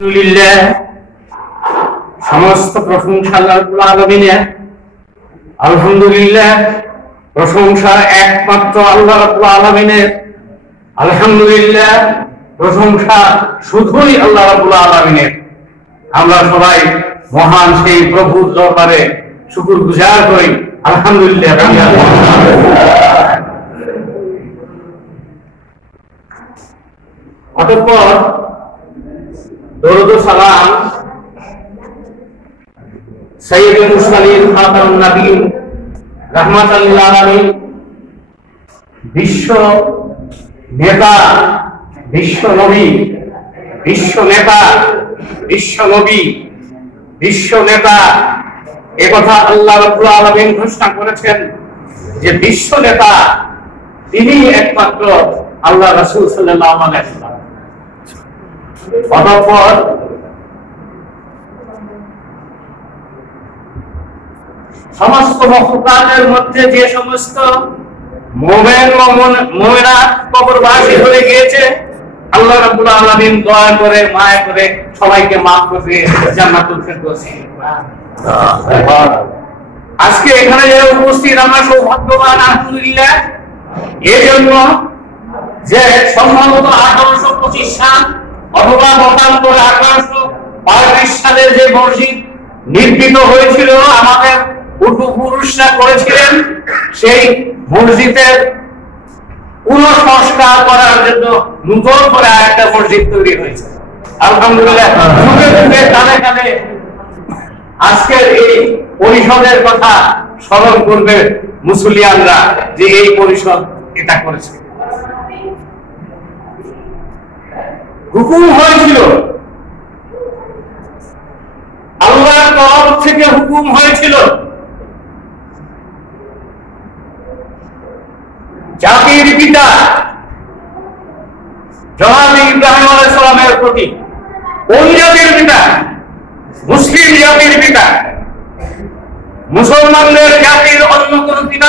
আলহামদুলিল্লাহ, সমস্ত প্রশংসা আল্লাহ রাব্বুল আলামিনের। আলহামদুলিল্লাহ, প্রশংসা একমাত্র আল্লাহ রাব্বুল আলামিনের। আলহামদুলিল্লাহ, প্রশংসা শুধুই আল্লাহ রাব্বুল আলামিনের। আমরা সবাই মহান সেই প্রভুর দরবারে শুকরগুজার করি। আলহামদুলিল্লাহ। অতঃপর দরুদ ও সালাম সাইয়্যিদুল মুরসালিন খাতামুন নবীন রাহমাতাল লিল আলামিন, বিশ্ব নেতা, বিশ্ব নবী, বিশ্ব নেতা, বিশ্ব নবী, বিশ্ব নেতা। একথা আল্লাহ রাব্বুল আলামিন ঘোষণা করেছেন যে বিশ্ব নেতা তিনি একমাত্র আল্লাহ রাসূল সাল্লাল্লাহু আলাইহি ওয়াসাল্লাম। অতঃপর সমস্ত মখলুকাতের মধ্যে যে সমস্ত মুমিন ও মুমিনাত কবরবাসী হয়ে গিয়েছে, আল্লাহ রাব্বুল আলামিন দয়া করে মায়া করে সবাইকে মাফ করে জান্নাতুল ফেরদৌস। আজকে এখানে যারা উপস্থিত আমরা সৌভাগ্যবান আলহামদুলিল্লাহ। এই জন্য যে সম্ভবত 1825 সাল অথবা মতান্তরে 1835 সালে যে মসজিদ নির্মিত হয়েছিল, আমাদের পূর্বপুরুষরা করেছিলেন, সেই মসজিদের পুনঃসংস্কার করার জন্য নতুন করে একটা মসজিদ তৈরি হয়েছে। আলহামদুলিল্লাহ, যুগে যুগে কানে কানে আজকের এই পরিষদের কথা স্মরণ করবে মুসলিয়ানরা যে এই পরিষদ এটা করেছে। হুকুম হয়েছিল, আল্লাহর তরফ থেকে হুকুম হয়েছিল জাতির পিতা জনাব ইব্রাহিম আলাইহিস সালামের প্রতি, কোন জাতির পিতা? মুসলিম জাতির পিতা। মুসলমানদের জাতির অন্য কোন পিতা